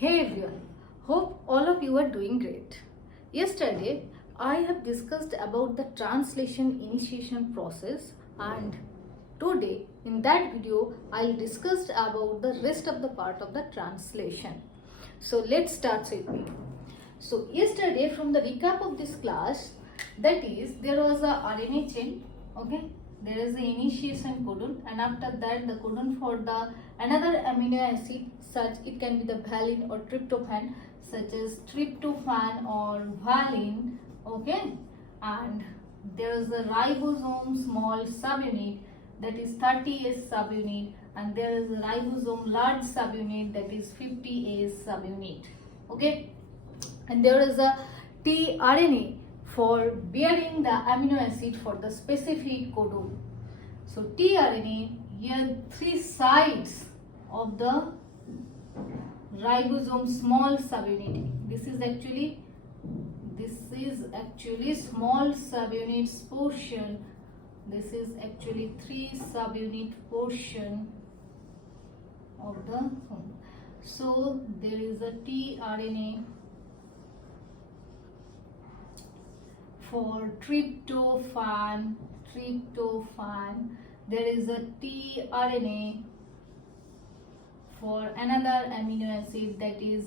Hey everyone, hope all of you are doing great. Yesterday, I have discussed about the translation initiation process, and today in that video, I'll discuss about the rest of the part of the translation. So let's start with me. So yesterday, from the recap of this class, that is, there was a RNA chain, okay? There is the initiation codon, and after that the codon for the another amino acid, such it can be the valine or tryptophan, such as tryptophan or valine, okay? And there is a ribosome small subunit, that is 30S subunit, and there is a ribosome large subunit, that is 50A subunit, okay? And there is a tRNA for bearing the amino acid for the specific codon. So tRNA, here three sides of the ribosome small subunit. This is actually small subunits portion. This is actually 3 subunit portion of the. So there is a tRNA for tryptophan, there is a tRNA for another amino acid, that is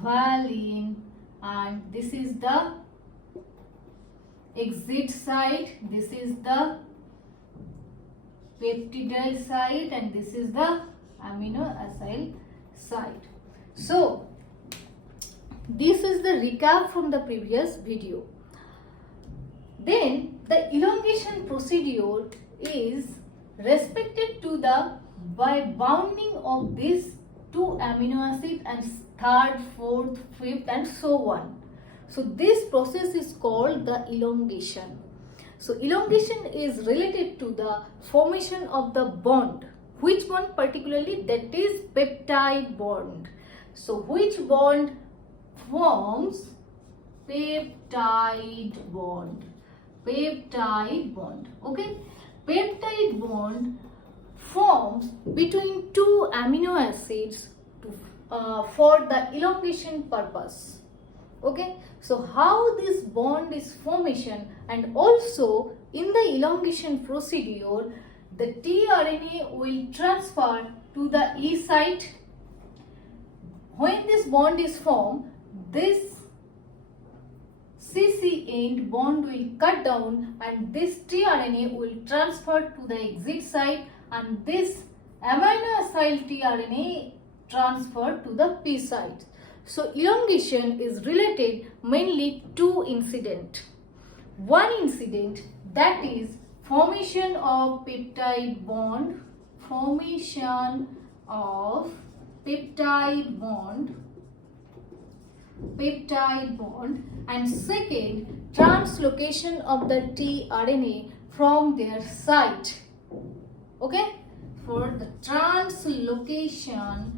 valine, and this is the exit site, this is the peptidyl site, and this is the amino acyl site. So this is the recap from the previous video. Then the elongation procedure is respected to the by bounding of these 2 amino acids and 3rd, 4th, 5th and so on. So this process is called the elongation. So elongation is related to the formation of the bond. Which bond particularly? That is peptide bond. So which bond forms? Peptide bond. Peptide bond, okay? Peptide bond forms between 2 amino acids for the elongation purpose, okay? So how this bond is formation, and also in the elongation procedure, the tRNA will transfer to the E site. When this bond is formed, this CC end bond will cut down and this tRNA will transfer to the exit site, and this amino acyl tRNA transfer to the P site. So elongation is related mainly to incident. One incident, that is formation of peptide bond, and second, translocation of the tRNA from their site, okay? For the translocation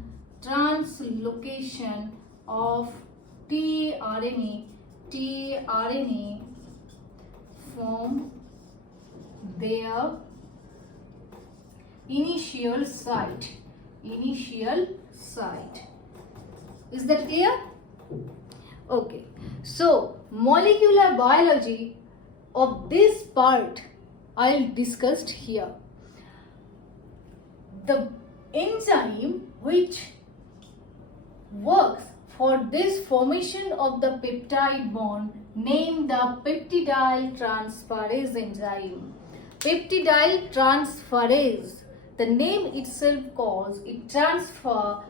of tRNA from their initial site. Is that clear? Okay, so molecular biology of this part I'll discuss here. The enzyme which works for this formation of the peptide bond named the peptidyl transferase enzyme. Peptidyl transferase, the name itself calls it transfers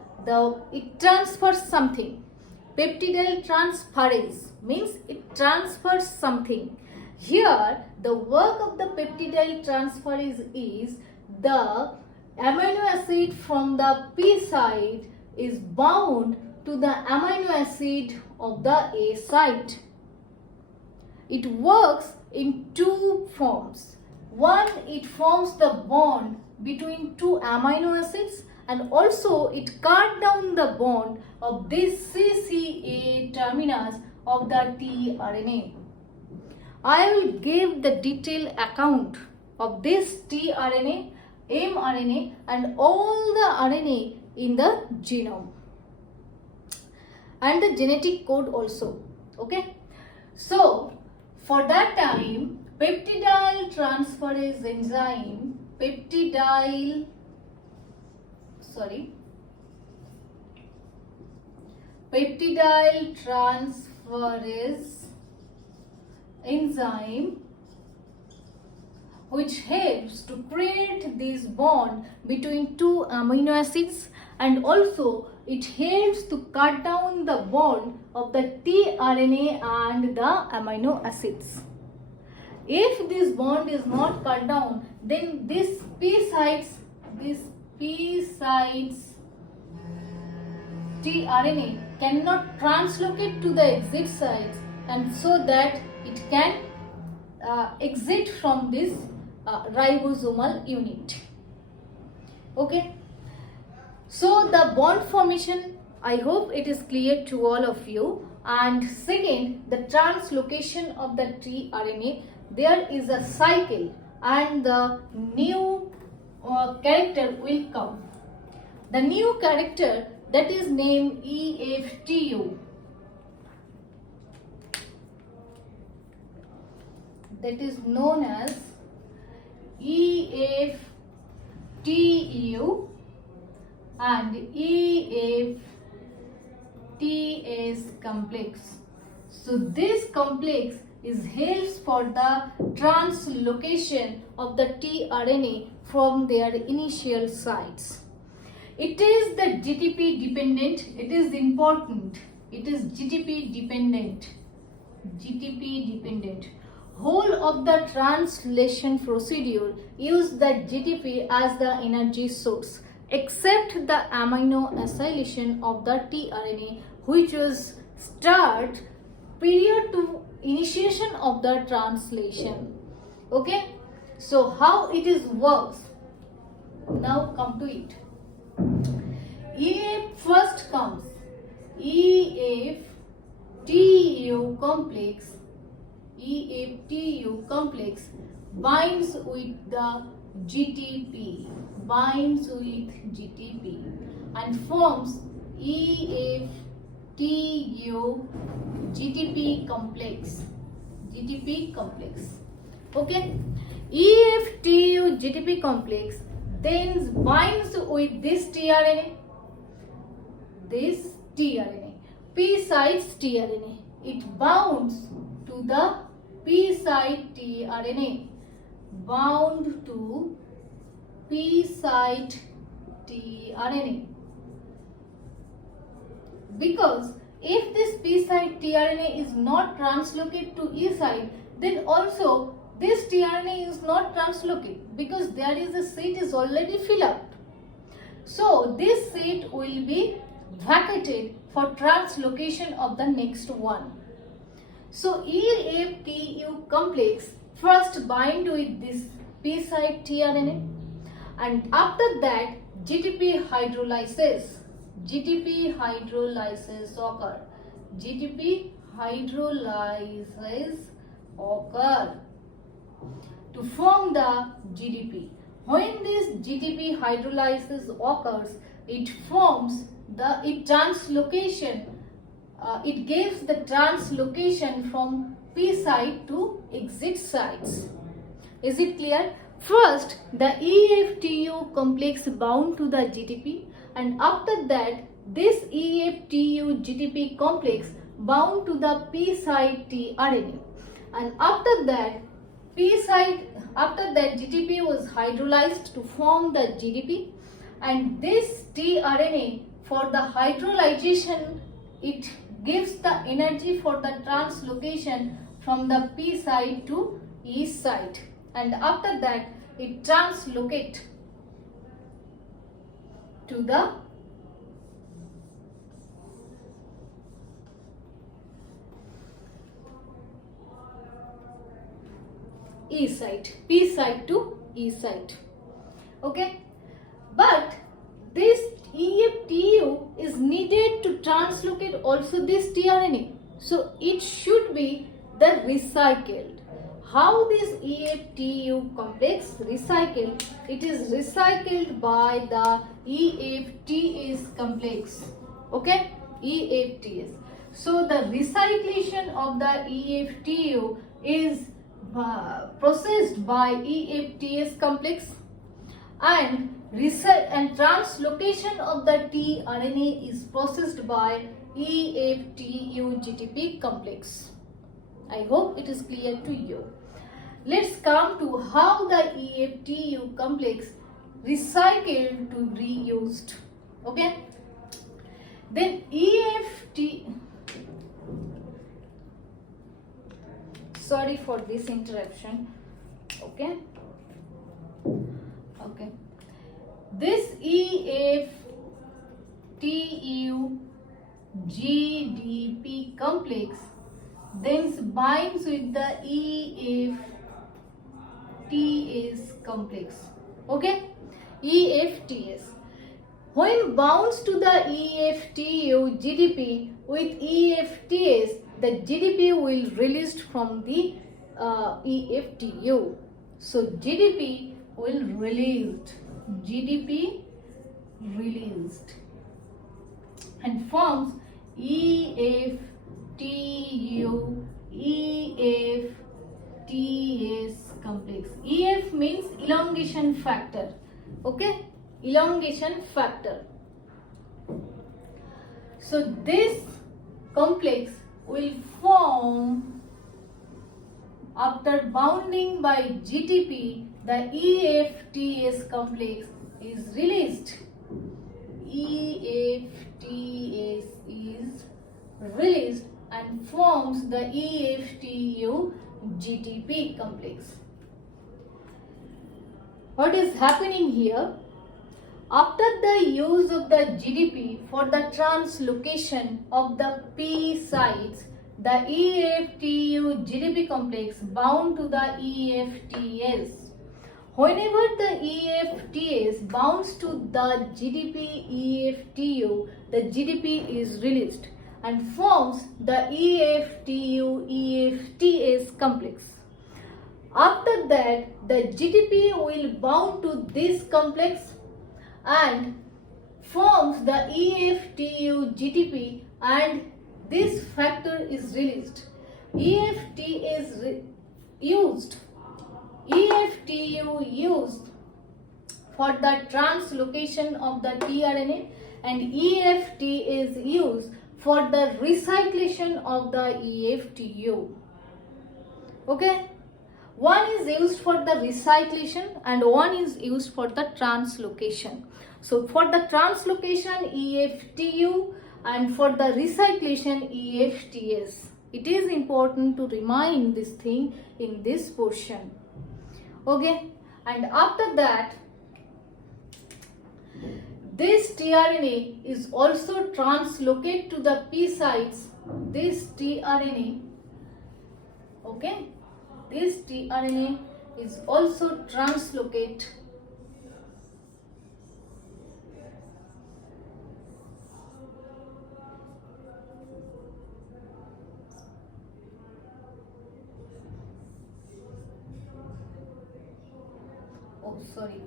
something. Peptidyl transferase means it transfers something. Here the work of the peptidyl transferase is the amino acid from the P site is bound to the amino acid of the A site. It works in 2 forms. One, it forms the bond between 2 amino acids, and also it cut down the bond of this CCA terminus of the tRNA. I will give the detailed account of this tRNA, mRNA and all the RNA in the genome. and the genetic code also. Okay. So for that time, peptidyl transferase enzyme, peptidyl transferase enzyme, which helps to create this bond between two amino acids, and also it helps to cut down the bond of the tRNA and the amino acids. If this bond is not cut down, then this P sites tRNA cannot translocate to the exit sites, and so that it can exit from this ribosomal unit. Okay. So the bond formation, I hope it is clear to all of you. And second, the translocation of the tRNA, there is a cycle and the new character will come. The new character, that is named EFTU. That is known as EFTU and EFTS complex. So this complex helps for the translocation of the tRNA from their initial sites. It is the GTP dependent. It is important. It is GTP dependent. Whole of the translation procedure use the GTP as the energy source, except the amino acylation of the tRNA, which was start prior to initiation of the translation. Okay, so how it is works? Now come to it. EF first comes. EFTU complex binds with the GTP, and forms EFTU GTP complex. Okay, EFTU GTP complex then binds with this tRNA, P sites tRNA. It bounds to the P site tRNA, bound to P site tRNA. Because if this P site tRNA is not translocated to E site, then also this tRNA is not translocated, because there is a seat is already filled up. So this seat will be vacated for translocation of the next one. So EFTU complex first bind with this P site tRNA, and after that GTP hydrolysis occur to form the GDP. When this GTP hydrolysis occurs, it forms it gives the translocation from P site to exit sites. Is it clear? First, the EFTU complex bound to the GTP, and after that, this EFTU GTP complex bound to the P site tRNA, and after that GTP was hydrolyzed to form the GDP, and this tRNA, for the hydrolyzation, it gives the energy for the translocation from the P site to E site, and after that it translocate to the E site, P site to E site. Okay, but this EFTU is needed to translocate also this tRNA, so it should be the recycled. How this EFTU complex recycled? It is recycled by the EFTS complex. Okay, EFTS. So the recyclation of the EFTU is processed by EFTS complex, and translocation of the tRNA is processed by EFTU GTP complex. I hope it is clear to you. Let's come to how the EFTU complex recycled to reused. Okay. Then sorry for this interruption. Okay. This EFTU GDP complex then binds with the EFTS complex. Okay, EFTS. When bounds to the EFTU GDP with EFTS, the GDP will released from the EFTU. So GDP will released. GDP released and forms EFTU EFTS complex. EF means elongation factor. Okay, elongation factor. So this complex will form after bounding by GTP. The EFTS complex is released. EFTS is released and forms the EFTU GTP complex. What is happening here? After the use of the GDP for the translocation of the P sites, the EFTU GDP complex bound to the EFTS. Whenever the EFTS bounds to the GDP EFTU, the GDP is released and forms the EFTU EFTS complex. After that, the GDP will bound to this complex and forms the EFTU GDP, and this factor is released. EFTU used for the translocation of the tRNA, and EFT is used for the recyclation of the EFTU. Okay, one is used for the recyclation and one is used for the translocation. So for the translocation EFTU and for the recyclation EFTS. It is important to remind this thing in this portion. Okay, and after that, this tRNA is also translocated to the P sites. This tRNA, okay, this tRNA is also translocated . Oh, sorry.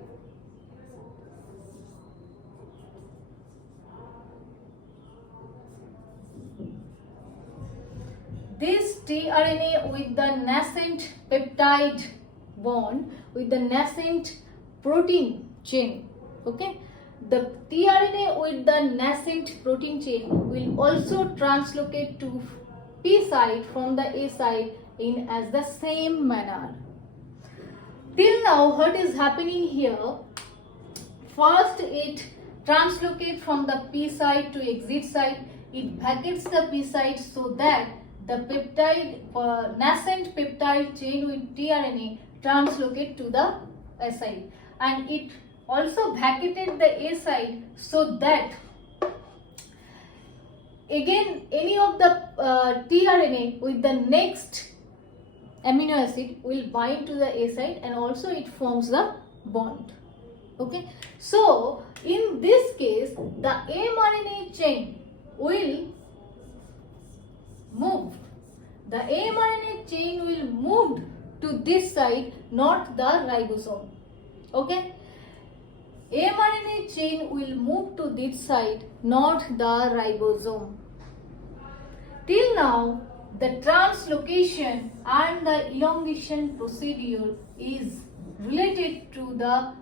This tRNA with the nascent peptide bond with the nascent protein chain. Okay, the tRNA with the nascent protein chain will also translocate to P site from the A site in as the same manner. Till now, what is happening here? First, it translocates from the P site to exit site. It vacates the P site so that the peptide, nascent peptide chain with tRNA translocate to the A site, and it also vacated the A site so that again any of the tRNA with the next amino acid will bind to the A site and also it forms the bond. Okay, so in this case the mRNA chain will move. The mRNA chain will move to this side, not the ribosome. Okay, mRNA chain will move to this side, not the ribosome. Till now, the translocation and the elongation procedure is related to the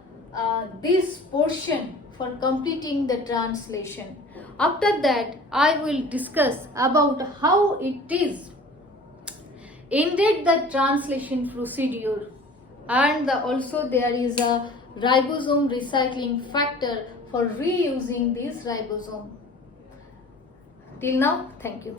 this portion for completing the translation. After that, I will discuss about how it is ended the translation procedure, and also there is a ribosome recycling factor for reusing this ribosome. Till now, thank you.